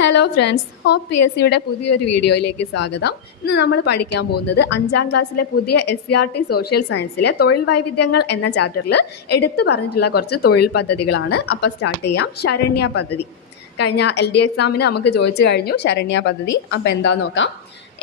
Hello friends, hope P S സിയുടെ പുതിയൊരു വീഡിയോയിലേക്ക് സ്വാഗതം. ഇന്ന് നമ്മൾ പഠിക്കാൻ പോകുന്നത് 5ാം ക്ലാസ്സിലെ പുതിയ SCERT സോഷ്യൽ സയൻസിലെ തൊഴിൽ വൈവിധ്യങ്ങൾ എന്ന ചാപ്റ്ററിൽ എടുത്തു പറഞ്ഞിട്ടുള്ള കുറച്ച് തൊഴിൽ പദ്ധതികളാണ്. അപ്പോൾ സ്റ്റാർട്ട് ചെയ്യാം. ശരണ്യ പദ്ധതി കഴിഞ്ഞ LD എക്സാമിന് നമുക്ക് ചോദിച്ചു കഴിഞ്ഞു ശരണ്യ പദ്ധതി. അപ്പോൾ എന്താന്ന് നോക്കാം.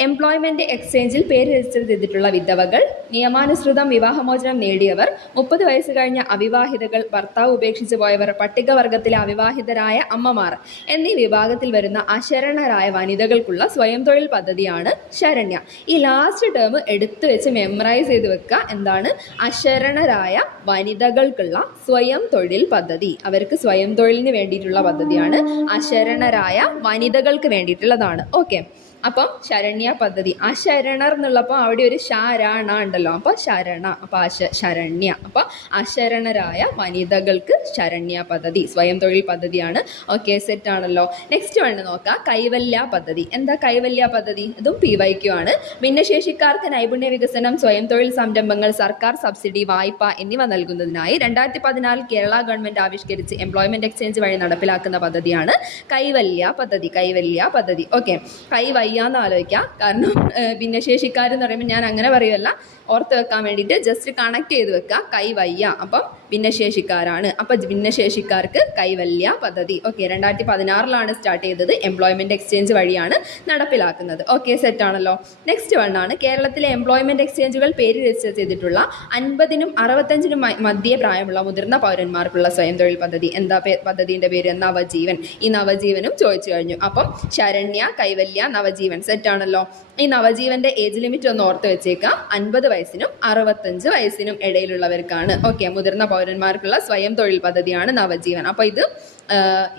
എംപ്ലോയ്മെന്റ് എക്സ്ചേഞ്ചിൽ പേര് രജിസ്റ്റർ ചെയ്തിട്ടുള്ള വിധവകൾ, നിയമാനുസൃതം വിവാഹമോചനം നേടിയവർ, 30 വയസ്സ് കഴിഞ്ഞ അവിവാഹിതകൾ, ഭർത്താവ് ഉപേക്ഷിച്ചു പോയവർ, പട്ടികവർഗത്തിലെ അവിവാഹിതരായ അമ്മമാർ എന്നീ വിഭാഗത്തിൽ വരുന്ന അശരണരായ വനിതകൾക്കുള്ള സ്വയം തൊഴിൽ പദ്ധതിയാണ് ശരണ്യ. ഈ ലാസ്റ്റ് ടേം എടുത്തു വെച്ച് മെമ്മറൈസ് ചെയ്ത് വെക്കുക. എന്താണ്? അശരണരായ വനിതകൾക്കുള്ള സ്വയം തൊഴിൽ പദ്ധതി. അവർക്ക് സ്വയം തൊഴിലിന് വേണ്ടിയിട്ടുള്ള പദ്ധതിയാണ്. അശരണരായ വനിതകൾക്ക് വേണ്ടിയിട്ടുള്ളതാണ്. ഓക്കെ, അപ്പം ശരണ്യ പദ്ധതി. അശരണർ എന്നുള്ളപ്പോൾ അവിടെ ഒരു ശരണ ഉണ്ടല്ലോ, അപ്പോൾ ശരണ, അപ്പോൾ ശരണ്യ, അപ്പോൾ അശരണരായ വനിതകൾക്ക് ശരണ്യ പദ്ധതി സ്വയം തൊഴിൽ പദ്ധതിയാണ്. ഓക്കെ, സെറ്റ് ആണല്ലോ. നെക്സ്റ്റ് വേണ്ട നോക്കാം. കൈവല്യ പദ്ധതി. എന്താ കൈവല്യ പദ്ധതി? ഇതും PYQ ആണ്. ഭിന്നശേഷിക്കാർക്ക് നൈപുണ്യ വികസനം, സ്വയം തൊഴിൽ സംരംഭങ്ങൾ, സർക്കാർ സബ്സിഡി, വായ്പ എന്നിവ നൽകുന്നതിനായി 2014 കേരള ഗവൺമെന്റ് ആവിഷ്കരിച്ച് എംപ്ലോയ്മെന്റ് എക്സ്ചേഞ്ച് വഴി നടപ്പിലാക്കുന്ന പദ്ധതിയാണ് കൈവല്യ പദ്ധതി. കൈവല്യ പദ്ധതി. ഓക്കെ, കൈവയ്യാന്ന് ആലോചിക്കാം. കാരണം ഭിന്നശേഷിക്കാരെന്ന് പറയുമ്പോൾ ഞാൻ അങ്ങനെ പറയുമല്ല, ഓർത്ത് വെക്കാൻ വേണ്ടിയിട്ട് ജസ്റ്റ് കണക്ട് ചെയ്ത് വെക്കുക. കൈവയ്യ അപ്പം ഭിന്നശേഷിക്കാരാണ്. അപ്പം ഭിന്നശേഷിക്കാർക്ക് കൈവല്യ പദ്ധതി. ഓക്കെ, 2016 സ്റ്റാർട്ട് ചെയ്തത്. എംപ്ലോയ്മെന്റ് എക്സ്ചേഞ്ച് വഴിയാണ് നടപ്പിലാക്കുന്നത്. ഓക്കെ, സെറ്റ് ആണല്ലോ. നെക്സ്റ്റ് വണ്ണാണ് കേരളത്തിലെ എംപ്ലോയ്മെന്റ് എക്സ്ചേഞ്ചുകൾ പേര് രജിസ്റ്റർ ചെയ്തിട്ടുള്ള 50നും 65നും മധ്യേ പ്രായമുള്ള മുതിർന്ന പൗരന്മാർക്കുള്ള സ്വയം തൊഴിൽ പദ്ധതി. എന്താ പദ്ധതിന്റെ പേര്? നവജീവൻ. ഈ നവജീവനും ചോദിച്ചു കഴിഞ്ഞു. അപ്പം ശരണ്യ, കൈവല്യ, നവജീവൻ. സെറ്റ് ആണല്ലോ. ഈ നവജീവന്റെ ഏജ് ലിമിറ്റ് ഒന്ന് ഓർത്ത് വെച്ചേക്കാം. 50 വയസ്സിനും 65 വയസ്സിനും ഇടയിലുള്ളവർക്കാണ്. ഓക്കെ, മുതിർന്ന പൗരന്മാർക്കുള്ള സ്വയം തൊഴിൽ പദ്ധതിയാണ് നവജീവൻ. അപ്പോൾ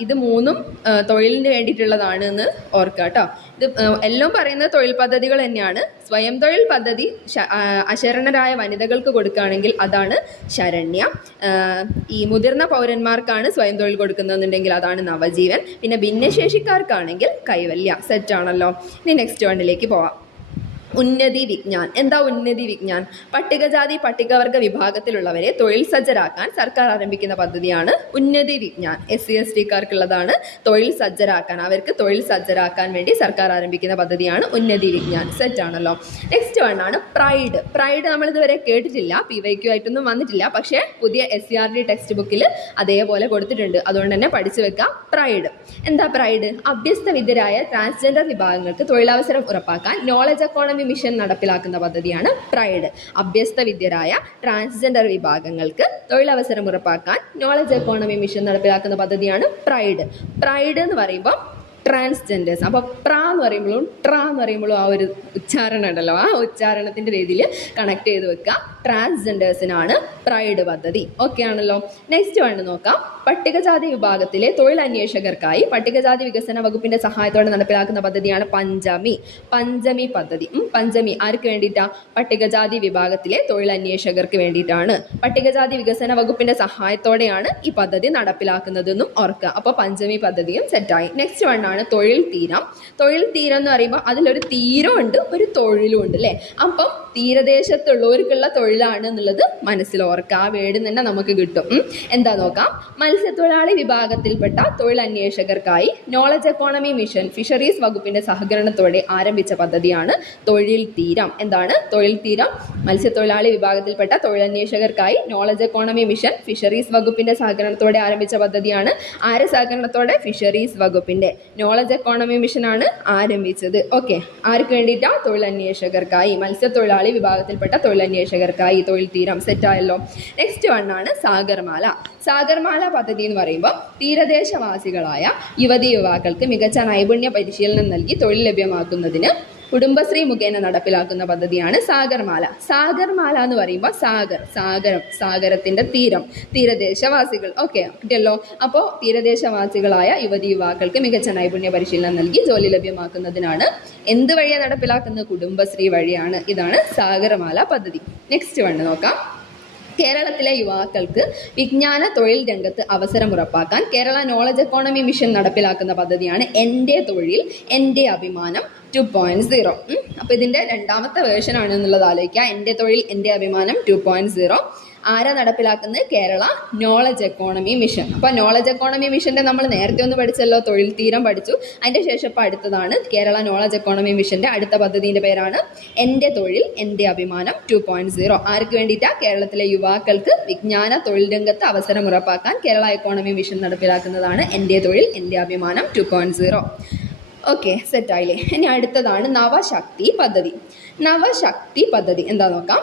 ഇത് മൂന്നും തൊഴിലിന് വേണ്ടിയിട്ടുള്ളതാണ് എന്ന് ഓർക്കുക കേട്ടോ. ഇത് എല്ലാം പറയുന്നത് തൊഴിൽ പദ്ധതികൾ തന്നെയാണ്. സ്വയം തൊഴിൽ പദ്ധതി അശരണരായ വനിതകൾക്ക് കൊടുക്കുകയാണെങ്കിൽ അതാണ് ശരണ്യ. ഈ മുതിർന്ന പൗരന്മാർക്കാണ് സ്വയം തൊഴിൽ കൊടുക്കുന്നതെന്നുണ്ടെങ്കിൽ അതാണ് നവജീവൻ. പിന്നെ ഭിന്നശേഷിക്കാർക്കാണെങ്കിൽ കൈവല്യ. സെറ്റ് ആണല്ലോ. ഇനി നെക്സ്റ്റ് വണ്ണിലേക്ക് പോവാം. ഉന്നതി വിജ്ഞാൻ. എന്താ ഉന്നതി വിജ്ഞാൻ? പട്ടികജാതി പട്ടികവർഗ വിഭാഗത്തിലുള്ളവരെ തൊഴിൽ സജ്ജരാക്കാൻ സർക്കാർ ആരംഭിക്കുന്ന പദ്ധതിയാണ് ഉന്നതി വിജ്ഞാൻ. SC/ST-കാർക്കുള്ളതാണ് തൊഴിൽ സജ്ജരാക്കാൻ. അവർക്ക് തൊഴിൽ സജ്ജരാക്കാൻ വേണ്ടി സർക്കാർ ആരംഭിക്കുന്ന പദ്ധതിയാണ് ഉന്നതി വിജ്ഞാൻ. സെറ്റ് ആണല്ലോ. നെക്സ്റ്റ് വണ്ണാണ് പ്രൈഡ്. പ്രൈഡ് നമ്മൾ ഇതുവരെ കേട്ടിട്ടില്ല, PYQ ആയിട്ടൊന്നും വന്നിട്ടില്ല. പക്ഷേ പുതിയ SCERT ടെക്സ്റ്റ് ബുക്കിൽ അതേപോലെ കൊടുത്തിട്ടുണ്ട്. അതുകൊണ്ട് തന്നെ പഠിച്ചു വെക്കാം. പ്രൈഡ് എന്താ? പ്രൈഡ് അഭ്യസ്ത വിദ്യരായ ട്രാൻസ്ജെൻഡർ വിഭാഗങ്ങൾക്ക് തൊഴിലവസരം ഉറപ്പാക്കാൻ നോളജ് എക്കോണമി മിഷൻ നടപ്പിലാക്കുന്ന പദ്ധതിയാണ് പ്രൈഡ്. അഭ്യസ്ത വിദ്യരായ ട്രാൻസ്ജെൻഡർ വിഭാഗങ്ങൾക്ക് തൊഴിലവസരം ഉറപ്പാക്കാൻ നോളജ് എക്കോണമി മിഷൻ നടപ്പിലാക്കുന്ന പദ്ധതിയാണ് പ്രൈഡ്. പ്രൈഡ് എന്ന് പറയുമ്പോൾ ട്രാൻസ്ജെൻഡേഴ്സ്. അപ്പോൾ പ്ര എന്ന് പറയുമ്പോഴും ട്ര എന്ന് പറയുമ്പോഴും ആ ഒരു ഉച്ചാരണം ഉണ്ടല്ലോ, ആ ഉച്ചാരണത്തിൻ്റെ രീതിയിൽ കണക്ട് ചെയ്ത് വെക്കുക. ട്രാൻസ്ജെൻഡേഴ്സിനാണ് പ്രൈഡ് പദ്ധതി. ഓക്കെ ആണല്ലോ. നെക്സ്റ്റ് വേണ്ട നോക്കാം. പട്ടികജാതി വിഭാഗത്തിലെ തൊഴിൽ അന്വേഷകർക്കായി പട്ടികജാതി വികസന വകുപ്പിന്റെ സഹായത്തോടെ നടപ്പിലാക്കുന്ന പദ്ധതിയാണ് പഞ്ചമി. പഞ്ചമി പദ്ധതി. പഞ്ചമി ആർക്ക് വേണ്ടിയിട്ടാണ്? പട്ടികജാതി വിഭാഗത്തിലെ തൊഴിൽ അന്വേഷകർക്ക് വേണ്ടിയിട്ടാണ്. പട്ടികജാതി വികസന വകുപ്പിന്റെ സഹായത്തോടെയാണ് ഈ പദ്ധതി നടപ്പിലാക്കുന്നതെന്നും ഓർക്കുക. അപ്പോൾ പഞ്ചമി പദ്ധതിയും സെറ്റായി. നെക്സ്റ്റ് വണ്ണാണ് തൊഴിൽ തീരം. തൊഴിൽ തീരം എന്ന് പറയുമ്പോൾ അതിലൊരു തീരം ഉണ്ട്, ഒരു തൊഴിലും ഉണ്ട് അല്ലേ. അപ്പം തീരദേശത്തുള്ളവർക്കുള്ള തൊഴിലാണ് എന്നുള്ളത് മനസ്സിലോർക്കുക. ആ വേർഡ് തന്നെ നമുക്ക് കിട്ടും. എന്താ നോക്കാം. മത്സ്യത്തൊഴിലാളി വിഭാഗത്തിൽപ്പെട്ട തൊഴിൽ അന്വേഷകർക്കായി നോളജ് എക്കോണമി മിഷൻ ഫിഷറീസ് വകുപ്പിന്റെ സഹകരണത്തോടെ ആരംഭിച്ച പദ്ധതിയാണ് തൊഴിൽ തീരം. എന്താണ് തൊഴിൽ തീരം? മത്സ്യത്തൊഴിലാളി വിഭാഗത്തിൽപ്പെട്ട തൊഴിലന്വേഷകർക്കായി നോളജ് എക്കോണമി മിഷൻ ഫിഷറീസ് വകുപ്പിന്റെ സഹകരണത്തോടെ ആരംഭിച്ച പദ്ധതിയാണ്. ആരെ സഹകരണത്തോടെ? ഫിഷറീസ് വകുപ്പിന്റെ. നോളജ് എക്കോണമി മിഷനാണ് ആരംഭിച്ചത്. ഓക്കെ, ആർക്ക് വേണ്ടിയിട്ടാണ്? തൊഴിലന്വേഷകർക്കായി. മത്സ്യത്തൊഴിലാളി വിഭാഗത്തിൽപ്പെട്ട തൊഴിലന്വേഷകർക്കായി തൊഴിൽ തീരം. സെറ്റായല്ലോ. നെക്സ്റ്റ് വണ്ണാണ് സാഗർമാല. സാഗർമാല പദ്ധതി എന്ന് പറയുമ്പോൾ തീരദേശവാസികളായ യുവതി യുവാക്കൾക്ക് മികച്ച നൈപുണ്യ പരിശീലനം നൽകി തൊഴിൽ ലഭ്യമാക്കുന്നതിന് കുടുംബശ്രീ മുഖേന നടപ്പിലാക്കുന്ന പദ്ധതിയാണ് സാഗർമാല. സാഗർമാല എന്ന് പറയുമ്പോൾ സാഗരം, സാഗരത്തിന്റെ തീരം, തീരദേശവാസികൾ. ഓക്കെ കിട്ടിയല്ലോ. അപ്പോൾ തീരദേശവാസികളായ യുവതി യുവാക്കൾക്ക് മികച്ച നൈപുണ്യ പരിശീലനം നൽകി ജോലി ലഭ്യമാക്കുന്നതിനാണ് എന്ത് വഴിയാണ് നടപ്പിലാക്കുന്നത്? കുടുംബശ്രീ വഴിയാണ്. ഇതാണ് സാഗർമാല പദ്ധതി. നെക്സ്റ്റ് വണ്ണ് നോക്കാം. കേരളത്തിലെ യുവാക്കൾക്ക് വിജ്ഞാന തൊഴിൽ രംഗത്ത് അവസരം ഉറപ്പാക്കാൻ കേരള നോളജ് എക്കോണമി മിഷൻ നടപ്പിലാക്കുന്ന പദ്ധതിയാണ് എൻ്റെ തൊഴിൽ എൻ്റെ അഭിമാനം 2.0. അപ്പോൾ ഇതിൻ്റെ രണ്ടാമത്തെ വേർഷൻ ആണ് എന്നുള്ളത് ആലോചിക്കുക. എൻ്റെ തൊഴിൽ എൻ്റെ അഭിമാനം 2.0. ആരാ നടപ്പിലാക്കുന്നത്? Kerala knowledge economy mission. അപ്പോൾ നോളജ് എക്കോണമി മിഷൻ്റെ നമ്മൾ നേരത്തെ ഒന്ന് പഠിച്ചല്ലോ, തൊഴിൽ തീരം പഠിച്ചു. അതിൻ്റെ ശേഷം ഇപ്പോൾ അടുത്തതാണ് കേരള നോളജ് എക്കോണമി മിഷൻ്റെ അടുത്ത പദ്ധതിൻ്റെ പേരാണ് എൻ്റെ തൊഴിൽ എൻ്റെ അഭിമാനം 2.0. ആർക്ക് വേണ്ടിയിട്ടാണ്? കേരളത്തിലെ യുവാക്കൾക്ക് വിജ്ഞാന തൊഴിൽ രംഗത്ത് അവസരം ഉറപ്പാക്കാൻ കേരള എക്കോണമി മിഷൻ നടപ്പിലാക്കുന്നതാണ് എൻ്റെ തൊഴിൽ എൻ്റെ അഭിമാനം 2.0. ഓക്കെ, സെറ്റായില്ലേ? ഇനി അടുത്തതാണ് നവശക്തി പദ്ധതി. നവശക്തി പദ്ധതി എന്താ നോക്കാം.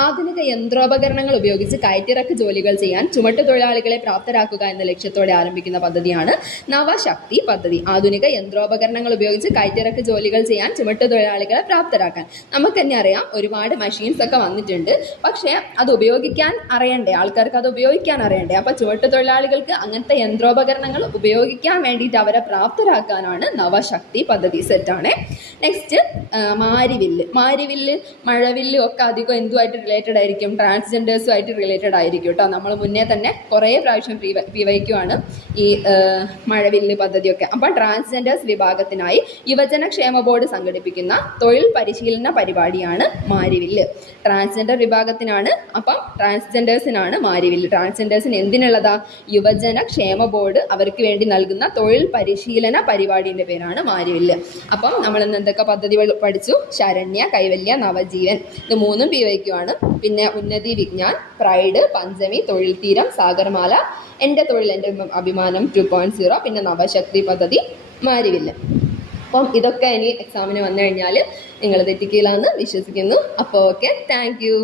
ആധുനിക യന്ത്രോപകരണങ്ങൾ ഉപയോഗിച്ച് കയറ്റിറക്ക് ജോലികൾ ചെയ്യാൻ ചുമട്ടുതൊഴിലാളികളെ പ്രാപ്തരാക്കുക എന്ന ലക്ഷ്യത്തോടെ ആരംഭിക്കുന്ന പദ്ധതിയാണ് നവശക്തി പദ്ധതി. ആധുനിക യന്ത്രോപകരണങ്ങൾ ഉപയോഗിച്ച് കയറ്റിറക്ക് ജോലികൾ ചെയ്യാൻ ചുമട്ടുതൊഴിലാളികളെ പ്രാപ്തരാക്കാൻ. നമുക്ക് തന്നെ അറിയാം, ഒരുപാട് മെഷീൻസ് ഒക്കെ വന്നിട്ടുണ്ട്. പക്ഷേ അത് ഉപയോഗിക്കാൻ അറിയണ്ടേ, ആൾക്കാർക്ക് അത് ഉപയോഗിക്കാൻ അറിയണ്ടേ. അപ്പോൾ ചുമട്ടുതൊഴിലാളികൾക്ക് അങ്ങനത്തെ യന്ത്രോപകരണങ്ങൾ ഉപയോഗിക്കാൻ വേണ്ടിയിട്ട് അവരെ പ്രാപ്തരാക്കാനാണ് നവശക്തി പദ്ധതി. സെറ്റാണ്. നെക്സ്റ്റ് മാരിവില്ല്, മഴവില്ല് ഒക്കെ അധികം എന്തുമായിട്ട് റിലേറ്റഡ് ആയിരിക്കും? ട്രാൻസ്ജെൻഡേഴ്സുമായിട്ട് റിലേറ്റഡ് ആയിരിക്കും കേട്ടോ. നമ്മൾ മുന്നേ തന്നെ കുറേ പ്രാവശ്യം പിവയ്ക്കുവാണ് ഈ മഴവില്ല് പദ്ധതിയൊക്കെ. അപ്പം ട്രാൻസ്ജെൻഡേഴ്സ് വിഭാഗത്തിനായി യുവജനക്ഷേമ ബോർഡ് സംഘടിപ്പിക്കുന്ന തൊഴിൽ പരിശീലന പരിപാടിയാണ് മാരിവില്ല്. ട്രാൻസ്ജെൻഡർ വിഭാഗത്തിനാണ്, അപ്പം ട്രാൻസ്ജെൻഡേഴ്സിനാണ് മാരിവില്ല്. ട്രാൻസ്ജെൻഡേഴ്സിന് എന്തിനുള്ളതാ? യുവജനക്ഷേമ ബോർഡ് അവർക്ക് വേണ്ടി നൽകുന്ന തൊഴിൽ പരിശീലന പരിപാടിൻ്റെ പേരാണ് മാരിവില്ല്. അപ്പം നമ്മൾ ഇന്ന് എന്തൊക്കെ പദ്ധതികൾ പഠിച്ചു? ശരണ്യ, കൈവല്യ, നവജീവൻ. ഇത് 3 PYQ. പിന്നെ ഉന്നതി വിജ്ഞാൻ, പ്രൈഡ്, പഞ്ചമി, തൊഴിൽ തീരം, സാഗർമാല, എൻ്റെ തൊഴിൽ എൻ്റെ അഭിമാനം 2.0, പിന്നെ നവശക്തി പദ്ധതി, മാരിവില്ല്. അപ്പം ഇതൊക്കെ ഇനി എക്സാമിന് വന്നു കഴിഞ്ഞാൽ നിങ്ങൾ തെറ്റിക്കില്ല എന്ന് വിശ്വസിക്കുന്നു. അപ്പോൾ ഓക്കെ, താങ്ക് യു.